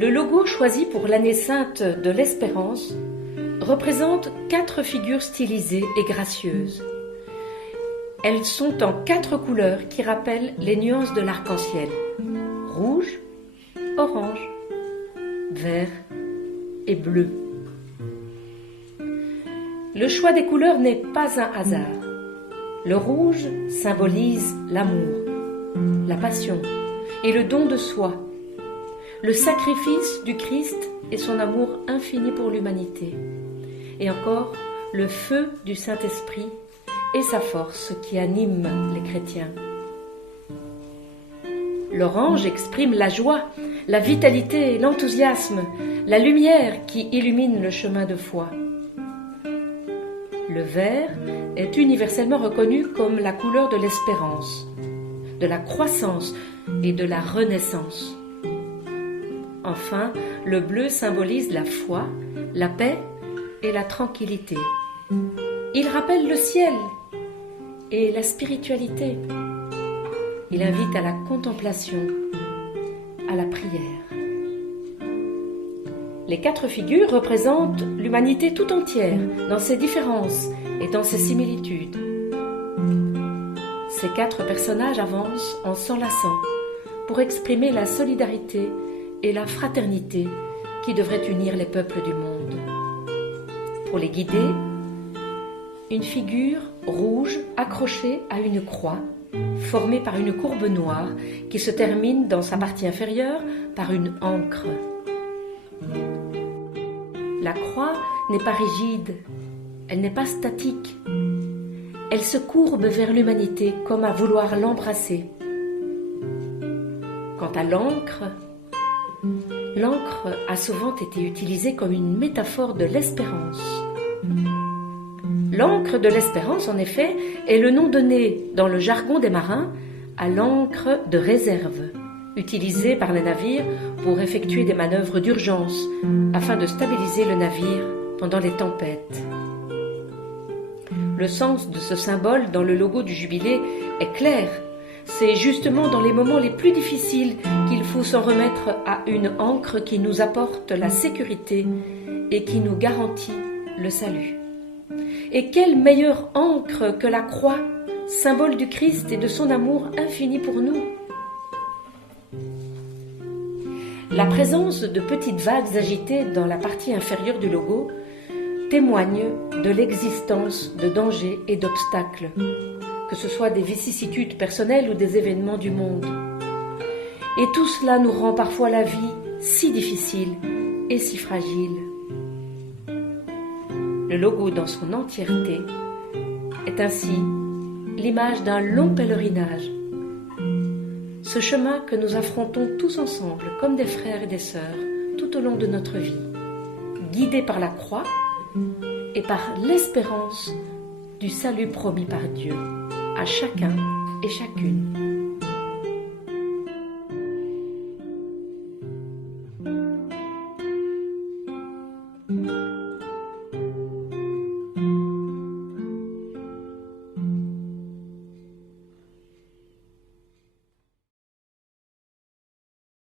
Le logo choisi pour l'année sainte de l'Espérance représente 4 figures stylisées et gracieuses. Elles sont en 4 couleurs qui rappellent les nuances de l'arc-en-ciel: rouge, orange, vert et bleu. Le choix des couleurs n'est pas un hasard. Le rouge symbolise l'amour, la passion et le don de soi, le sacrifice du Christ et son amour infini pour l'humanité, et encore le feu du Saint-Esprit et sa force qui anime les chrétiens. L'orange exprime la joie, la vitalité, l'enthousiasme, la lumière qui illumine le chemin de foi. Le vert est universellement reconnu comme la couleur de l'espérance, de la croissance et de la renaissance. Enfin, le bleu symbolise la foi, la paix et la tranquillité. Il rappelle le ciel et la spiritualité. Il invite à la contemplation, à la prière. Les 4 figures représentent l'humanité tout entière, dans ses différences et dans ses similitudes. Ces 4 personnages avancent en s'enlaçant pour exprimer la solidarité et la fraternité qui devraient unir les peuples du monde. Pour les guider, une figure rouge accrochée à une croix, formée par une courbe noire qui se termine dans sa partie inférieure par une ancre. La croix n'est pas rigide, elle n'est pas statique. Elle se courbe vers l'humanité comme à vouloir l'embrasser. Quant à l'encre, l'encre a souvent été utilisée comme une métaphore de l'espérance. L'encre de l'espérance, en effet, est le nom donné dans le jargon des marins à l'encre de réserve, utilisée par les navires pour effectuer des manœuvres d'urgence afin de stabiliser le navire pendant les tempêtes. Le sens de ce symbole dans le logo du jubilé est clair. C'est justement dans les moments les plus difficiles qu'il faut s'en remettre à une ancre qui nous apporte la sécurité et qui nous garantit le salut. Et quelle meilleure ancre que la croix, symbole du Christ et de son amour infini pour nous. La présence de petites vagues agitées dans la partie inférieure du logo témoigne de l'existence de dangers et d'obstacles, que ce soit des vicissitudes personnelles ou des événements du monde. Et tout cela nous rend parfois la vie si difficile et si fragile. Le logo dans son entièreté est ainsi l'image d'un long pèlerinage. Ce chemin que nous affrontons tous ensemble comme des frères et des sœurs tout au long de notre vie, guidés par la croix et par l'espérance du salut promis par Dieu à chacun et chacune.